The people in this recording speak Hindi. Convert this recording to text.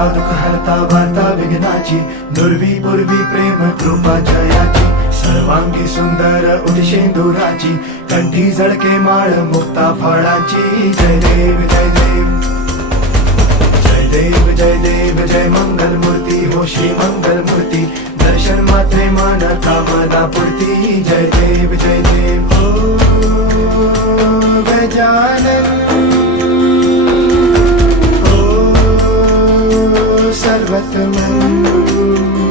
हरता दुःख हरता वार्ता विघ्नाची, दुर्वी पूर्वी प्रेम कृपा जयाची, सर्वांगी सुंदर उदिशेंदुराची, कंठी झळके माळ मुक्ता फळाची. जय देव जय देव जय देव जय देव जय मंगल मूर्ती हो श्री मंगल मूर्ती, दर्शन मात्रे मन कामना पूर्ती. जय देव जय देव हो गजानन हो सर्वतमन.